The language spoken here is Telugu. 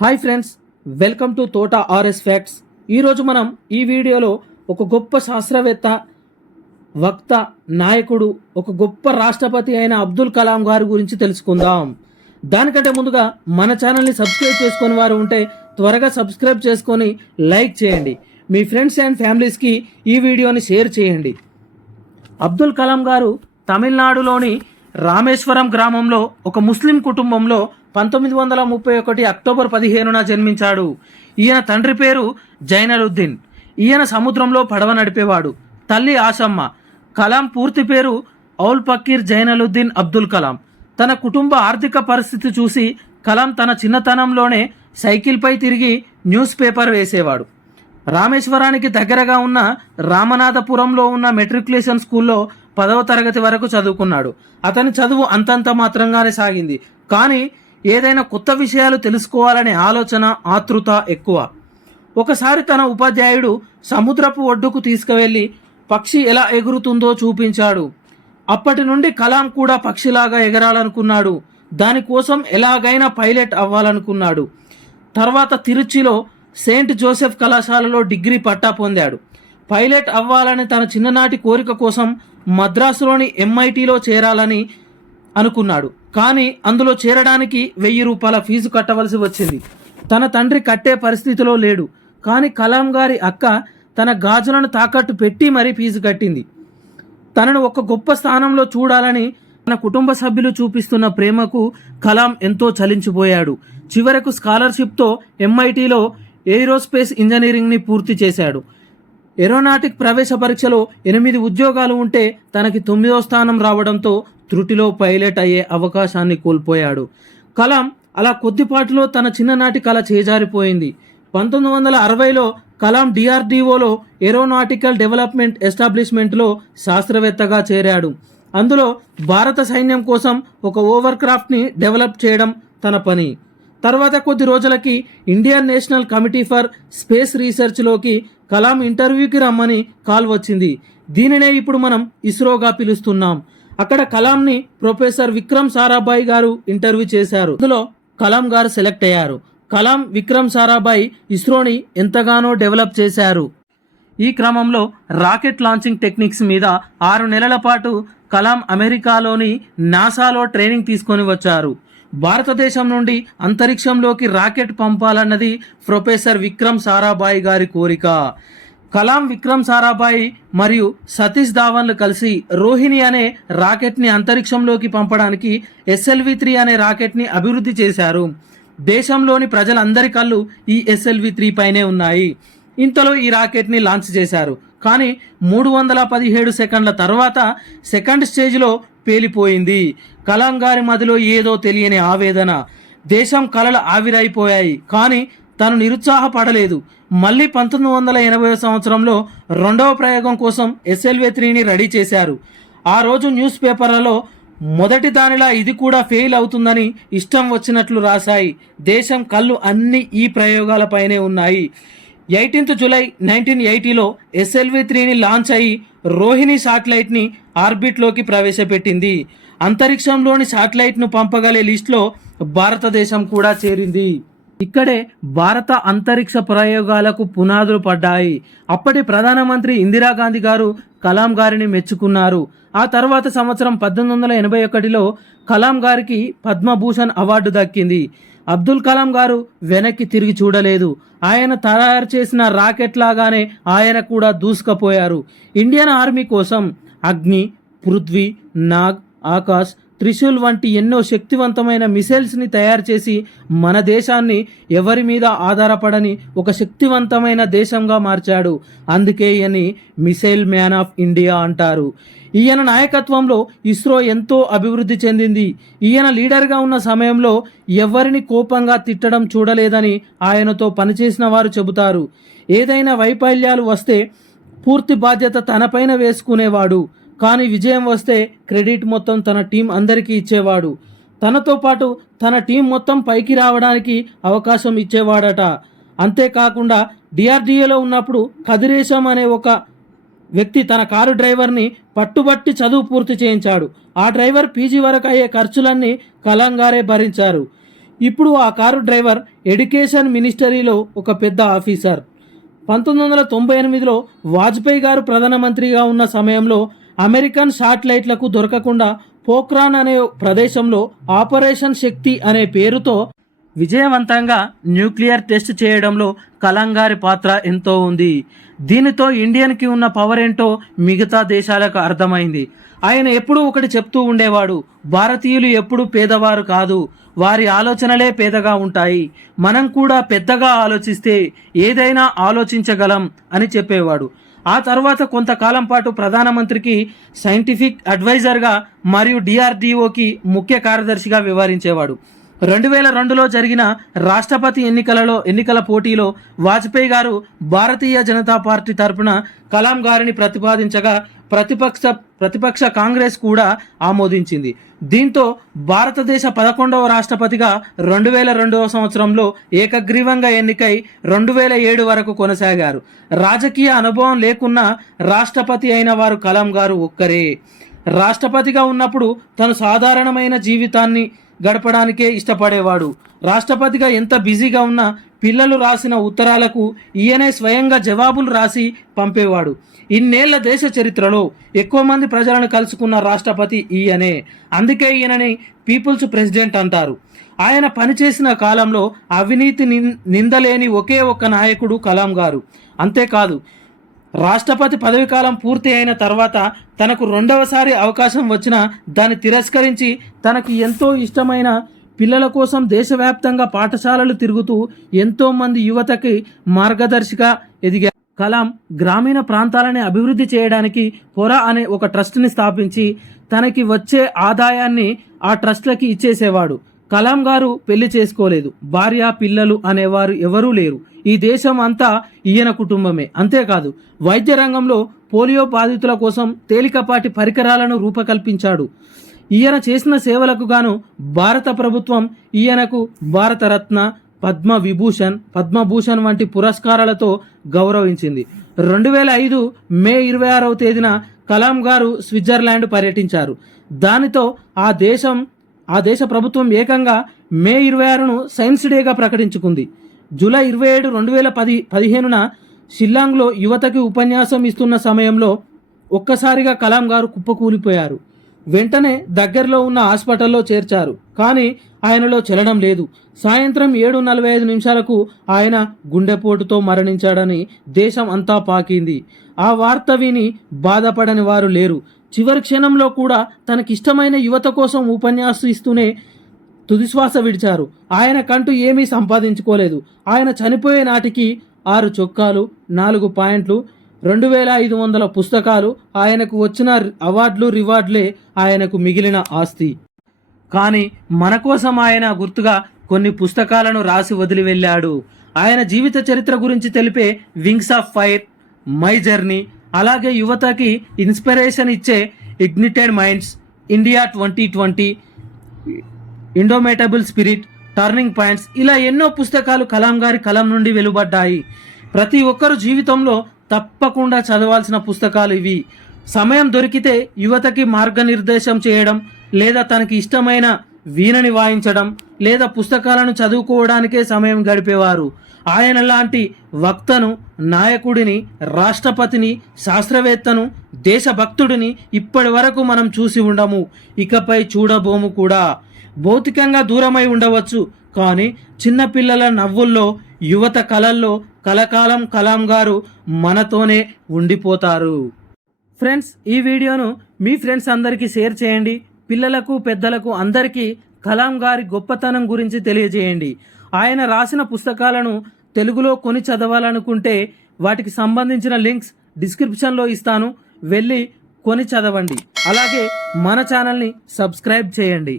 హాయ్ ఫ్రెండ్స్, వెల్కమ్ టు తోట ఆర్ఎస్ ఫ్యాక్ట్స్. ఈరోజు మనం ఈ వీడియోలో ఒక గొప్ప శాస్త్రవేత్త, వక్త, నాయకుడు, ఒక గొప్ప రాష్ట్రపతి అయిన అబ్దుల్ కలాం గారి గురించి తెలుసుకుందాం. దానికంటే ముందుగా మన ఛానల్ని సబ్స్క్రైబ్ చేసుకుని వారు ఉంటే త్వరగా సబ్స్క్రైబ్ చేసుకొని లైక్ చేయండి. మీ ఫ్రెండ్స్ అండ్ ఫ్యామిలీస్కి ఈ వీడియోని షేర్ చేయండి. అబ్దుల్ కలాం గారు తమిళనాడులోని రామేశ్వరం గ్రామంలో ఒక ముస్లిం కుటుంబంలో 1931 అక్టోబర్ 15న జన్మించాడు. ఈయన తండ్రి పేరు జైనలుద్దీన్. ఈయన సముద్రంలో పడవ నడిపేవాడు. తల్లి ఆశమ్మ. కలాం పూర్తి పేరు ఔల్ పకీర్ జైనలుద్దీన్ అబ్దుల్ కలాం. తన కుటుంబ ఆర్థిక పరిస్థితి చూసి కలాం తన చిన్నతనంలోనే సైకిల్పై తిరిగి న్యూస్ పేపర్ వేసేవాడు. రామేశ్వరానికి దగ్గరగా ఉన్న రామనాథపురంలో ఉన్న మెట్రికులేషన్ స్కూల్లో 10వ తరగతి వరకు చదువుకున్నాడు. అతని చదువు అంతంత మాత్రంగానే సాగింది. కానీ ఏదైనా కొత్త విషయాలు తెలుసుకోవాలనే ఆలోచన, ఆతృత ఎక్కువ. ఒకసారి తన ఉపాధ్యాయుడు సముద్రపు ఒడ్డుకు తీసుకువెళ్ళి పక్షి ఎలా ఎగురుతుందో చూపించాడు. అప్పటి నుండి కలాం కూడా పక్షిలాగా ఎగరాలనుకున్నాడు. దానికోసం ఎలాగైనా పైలట్ అవ్వాలనుకున్నాడు. తర్వాత తిరుచిలో సెయింట్ జోసెఫ్ కళాశాలలో డిగ్రీ పట్టా పొందాడు. పైలట్ అవ్వాలని తన చిన్ననాటి కోరిక కోసం మద్రాసులోని MITలో చేరాలని అనుకున్నాడు. కానీ అందులో చేరడానికి 1000 రూపాయల ఫీజు కట్టవలసి వచ్చింది. తన తండ్రి కట్టే పరిస్థితిలో లేడు. కానీ కలాం గారి అక్క తన గాజులను తాకట్టు పెట్టి మరీ ఫీజు కట్టింది. తనను ఒక గొప్ప స్థానంలో చూడాలని తన కుటుంబ సభ్యులు చూపిస్తున్న ప్రేమకు కలాం ఎంతో చలించిపోయాడు. చివరకు స్కాలర్షిప్తో MITలో ఏరోస్పేస్ ఇంజనీరింగ్ని పూర్తి చేశాడు. ఏరోనాటిక్ ప్రవేశ పరీక్షలో 8 ఉద్యోగాలు ఉంటే తనకి 9వ స్థానం రావడంతో త్రుటిలో పైలట్ అయ్యే అవకాశాన్ని కోల్పోయాడు. కలాం అలా కొద్దిపాటిలో తన చిన్ననాటి కళ చేజారిపోయింది. 1960లో కలాం DRDOలో ఏరోనాటికల్ డెవలప్మెంట్ ఎస్టాబ్లిష్మెంట్లో శాస్త్రవేత్తగా చేరాడు. అందులో భారత సైన్యం కోసం ఒక ఓవర్ క్రాఫ్ట్ని డెవలప్ చేయడం తన పని. తర్వాత కొద్ది రోజులకి Indian National Committee for Space రీసెర్చ్లోకి కలాం ఇంటర్వ్యూకి రమ్మని కాల్ వచ్చింది. దీనినే ఇప్పుడు మనం ఇస్రోగా పిలుస్తున్నాం. అక్కడ కలాంని ప్రొఫెసర్ విక్రమ్ సారాభాయ్ గారు ఇంటర్వ్యూ చేశారు. అందులో కలాం గారు సెలెక్ట్ అయ్యారు. కలాం, విక్రమ్ సారాభాయ్ ఇస్రోని ఎంతగానో డెవలప్ చేశారు. ఈ క్రమంలో రాకెట్ లాంచింగ్ టెక్నిక్స్ మీద 6 నెలల పాటు కలాం అమెరికాలోని నాసాలో ట్రైనింగ్ తీసుకొని వచ్చారు. భారతదేశం నుండి అంతరిక్షంలోకి రాకెట్ పంపాలన్నది ప్రొఫెసర్ విక్రమ్ సారాభాయ్ గారి కోరిక. కలాం, విక్రమ్ సారాభాయ్ మరియు సతీష్ ధావన్లు కలిసి రోహిణి అనే రాకెట్ని అంతరిక్షంలోకి పంపడానికి SLV-3 అనే రాకెట్ని అభివృద్ధి చేశారు. దేశంలోని ప్రజలందరి కళ్ళు ఈ SLV-3 పైనే ఉన్నాయి. ఇంతలో ఈ రాకెట్ని లాంచ్ చేశారు. కానీ 317 సెకండ్ల తర్వాత సెకండ్ స్టేజ్లో పేలిపోయింది. కలాం గారి మదిలో ఏదో తెలియని ఆవేదన. దేశం కలలు ఆవిరైపోయాయి. కానీ తను నిరుత్సాహపడలేదు. మళ్ళీ 1980 సంవత్సరంలో 2వ ప్రయోగం కోసం SLV-3ని రెడీ చేశారు. ఆ రోజు న్యూస్ పేపర్లలో మొదటి దానిలా ఇది కూడా ఫెయిల్ అవుతుందని ఇష్టం వచ్చినట్లు రాశాయి. దేశం కళ్ళు అన్ని ఈ ప్రయోగాలపైనే ఉన్నాయి. 18th జూలై 1980లో SLV-3ని లాంచ్ అయ్యి రోహిణి శాటిలైట్ని ఆర్బిట్లోకి ప్రవేశపెట్టింది. అంతరిక్షంలోని శాటిలైట్ను పంపగలే లిస్టులో భారతదేశం కూడా చేరింది. ఇక్కడే భారత అంతరిక్ష ప్రయోగాలకు పునాదులు పడ్డాయి. అప్పటి ప్రధానమంత్రి ఇందిరాగాంధీ గారు కలాం గారిని మెచ్చుకున్నారు. ఆ తర్వాత సంవత్సరం 1881లో కలాం గారికి పద్మభూషణ్ అవార్డు దక్కింది. అబ్దుల్ కలాం గారు వెనక్కి తిరిగి చూడలేదు. ఆయన తయారు చేసిన రాకెట్ లాగానే ఆయన కూడా దూసుకుపోయారు. ఇండియన్ ఆర్మీ కోసం అగ్ని, పృథ్వీ, నాగ్, ఆకాశ్, త్రిశూల్ వంటి ఎన్నో శక్తివంతమైన మిసైల్స్ని తయారు చేసి మన దేశాన్ని ఎవరి మీద ఆధారపడని ఒక శక్తివంతమైన దేశంగా మార్చాడు. అందుకే ఈయన్ని మిసైల్ మ్యాన్ ఆఫ్ ఇండియా అంటారు. ఈయన నాయకత్వంలో ఇస్రో ఎంతో అభివృద్ధి చెందింది. ఈయన లీడర్గా ఉన్న సమయంలో ఎవరిని కోపంగా తిట్టడం చూడలేదని ఆయనతో పనిచేసిన వారు చెబుతారు. ఏదైనా వైఫల్యాలు వస్తే పూర్తి బాధ్యత తనపైన వేసుకునేవాడు. కానీ విజయం వస్తే క్రెడిట్ మొత్తం తన టీం అందరికీ ఇచ్చేవాడు. తనతో పాటు తన టీం మొత్తం పైకి రావడానికి అవకాశం ఇచ్చేవాడట. అంతేకాకుండా DRDOలో ఉన్నప్పుడు కదిరేశం అనే ఒక వ్యక్తి తన కారు డ్రైవర్ని పట్టుబట్టి చదువు పూర్తి చేయించాడు. ఆ డ్రైవర్ PG వరకు అయ్యే ఖర్చులన్నీ కలాం గారే భరించారు. ఇప్పుడు ఆ కారు డ్రైవర్ ఎడ్యుకేషన్ మినిస్టరీలో ఒక పెద్ద ఆఫీసర్. 1998లో వాజ్పేయి గారు ప్రధానమంత్రిగా ఉన్న సమయంలో అమెరికన్ శాటిలైట్లకు దొరకకుండా పోఖ్రాన్ అనే ప్రదేశంలో ఆపరేషన్ శక్తి అనే పేరుతో విజయవంతంగా న్యూక్లియర్ టెస్ట్ చేయడంలో కలాం గారి పాత్ర ఎంతో ఉంది. దీనితో ఇండియన్కి ఉన్న పవర్ ఏంటో మిగతా దేశాలకు అర్థమైంది. ఆయన ఎప్పుడూ ఒకటి చెప్తూ ఉండేవాడు, భారతీయులు ఎప్పుడూ పేదవారు కాదు, వారి ఆలోచనలే పేదగా ఉంటాయి, మనం కూడా పెద్దగా ఆలోచిస్తే ఏదైనా ఆలోచించగలం అని చెప్పేవాడు. ఆ తర్వాత కొంతకాలం పాటు ప్రధానమంత్రికి సైంటిఫిక్ అడ్వైజర్గా మరియు డిఆర్డిఓకి ముఖ్య కార్యదర్శిగా వ్యవహరించేవాడు. 2002లో జరిగిన రాష్ట్రపతి ఎన్నికల పోటీలో వాజ్పేయి గారు భారతీయ జనతా పార్టీ తరపున కలాం గారిని ప్రతిపాదించగా ప్రతిపక్ష కాంగ్రెస్ కూడా ఆమోదించింది. దీంతో భారతదేశ 11వ రాష్ట్రపతిగా 2002 సంవత్సరంలో ఏకగ్రీవంగా ఎన్నికై 2007 వరకు కొనసాగారు. రాజకీయ అనుభవం లేకున్నా రాష్ట్రపతి అయిన వారు కలాం గారు ఒక్కరే. రాష్ట్రపతిగా ఉన్నప్పుడు తను సాధారణమైన జీవితాన్ని గడపడానికే ఇష్టపడేవాడు. రాష్ట్రపతిగా ఎంత బిజీగా ఉన్నా పిల్లలు రాసిన ఉత్తరాలకు ఈయనే స్వయంగా జవాబులు రాసి పంపేవాడు. ఇన్నేళ్ల దేశ చరిత్రలో ఎక్కువ మంది ప్రజలను కలుసుకున్న రాష్ట్రపతి ఈయనే. అందుకే ఈయనని పీపుల్స్ ప్రెసిడెంట్ అంటారు. ఆయన పనిచేసిన కాలంలో అవినీతి నిందలేని ఒకే ఒక్క నాయకుడు కలాం గారు. అంతేకాదు, రాష్ట్రపతి పదవి కాలం పూర్తి అయిన తర్వాత తనకు రెండవసారి అవకాశం వచ్చినా దాన్ని తిరస్కరించి తనకు ఎంతో ఇష్టమైన పిల్లల కోసం దేశవ్యాప్తంగా పాఠశాలలు తిరుగుతూ ఎంతోమంది యువతకి మార్గదర్శిగా ఎదిగారు. కలాం గ్రామీణ ప్రాంతాలని అభివృద్ధి చేయడానికి పొరా అనే ఒక ట్రస్ట్ని స్థాపించి తనకి వచ్చే ఆదాయాన్ని ఆ ట్రస్ట్లకి ఇచ్చేసేవాడు. కలాం గారు పెళ్లి చేసుకోలేదు, భార్య పిల్లలు అనేవారు ఎవరూ లేరు. ఈ దేశం అంతా ఈయన కుటుంబమే. అంతేకాదు, వైద్య రంగంలో పోలియో బాధితుల కోసం తేలికపాటి పరికరాలను రూపకల్పించాడు. ఈయన చేసిన సేవలకు గాను భారత ప్రభుత్వం ఈయనకు భారతరత్న, పద్మభూషణ్ వంటి పురస్కారాలతో గౌరవించింది. 2005 మే 26వ తేదీన కలాం గారు స్విట్జర్లాండ్ పర్యటించారు. దానితో ఆ దేశ ప్రభుత్వం ఏకంగా మే 26ను సైన్స్ డేగా ప్రకటించుకుంది. జూలై 27, 2015న షిల్లాంగ్లో యువతకి ఉపన్యాసం ఇస్తున్న సమయంలో ఒక్కసారిగా కలాం గారు కుప్పకూలిపోయారు. వెంటనే దగ్గరలో ఉన్న హాస్పిటల్లో చేర్చారు. కానీ ఆయనలో చలనం లేదు. సాయంత్రం 7:45 ఆయన గుండెపోటుతో మరణించాడని దేశం అంతా పాకింది. ఆ వార్త విని బాధపడని వారు లేరు. చివరి క్షణంలో కూడా తనకిష్టమైన యువత కోసం ఉపన్యాసం ఇస్తూనే తుదిశ్వాస విడిచారు. ఆయన కంటూ ఏమీ సంపాదించుకోలేదు. ఆయన చనిపోయే నాటికి 6 చొక్కాలు, 4 ప్యాంట్లు, 2500 పుస్తకాలు, ఆయనకు వచ్చిన అవార్డులు రివార్డులే ఆయనకు మిగిలిన ఆస్తి. కానీ మన కోసం ఆయన గుర్తుగా కొన్ని పుస్తకాలను రాసి వదిలి వెళ్ళాడు. ఆయన జీవిత చరిత్ర గురించి తెలిపే wings of fire, my journey, అలాగే యువతకి ఇన్స్పిరేషన్ ఇచ్చే ignited minds, India 2020, indomitable spirit, turning points, ఇలా ఎన్నో పుస్తకాలు కలాం గారి కలం నుండి వెలువడ్డాయి. ప్రతి ఒక్కరు జీవితంలో తప్పకుండా చదవాల్సిన పుస్తకాలు ఇవి. సమయం దొరికితే యువతకి మార్గనిర్దేశం చేయడం, లేదా తనకి ఇష్టమైన వీణని వాయించడం, లేదా పుస్తకాలను చదువుకోవడానికే సమయం గడిపేవారు. ఆయన లాంటి వక్తను, నాయకుడిని, రాష్ట్రపతిని, శాస్త్రవేత్తను, దేశభక్తుడిని ఇప్పటి వరకు మనం చూసి ఉండము, ఇకపై చూడబోము కూడా. భౌతికంగా దూరమై ఉండవచ్చు, కానీ చిన్నపిల్లల నవ్వుల్లో, యువత కలల్లో కలకాలం కలాం గారు మనతోనే ఉండిపోతారు. ఫ్రెండ్స్, ఈ వీడియోను మీ ఫ్రెండ్స్ అందరికీ షేర్ చేయండి. పిల్లలకు, పెద్దలకు అందరికీ కలాం గారి గొప్పతనం గురించి తెలియజేయండి. ఆయన రాసిన పుస్తకాలను తెలుగులో కొని చదవాలనుకుంటే వాటికి సంబంధించిన లింక్స్ డిస్క్రిప్షన్లో ఇస్తాను, వెళ్ళి కొని చదవండి. అలాగే మన ఛానల్ని సబ్స్క్రైబ్ చేయండి.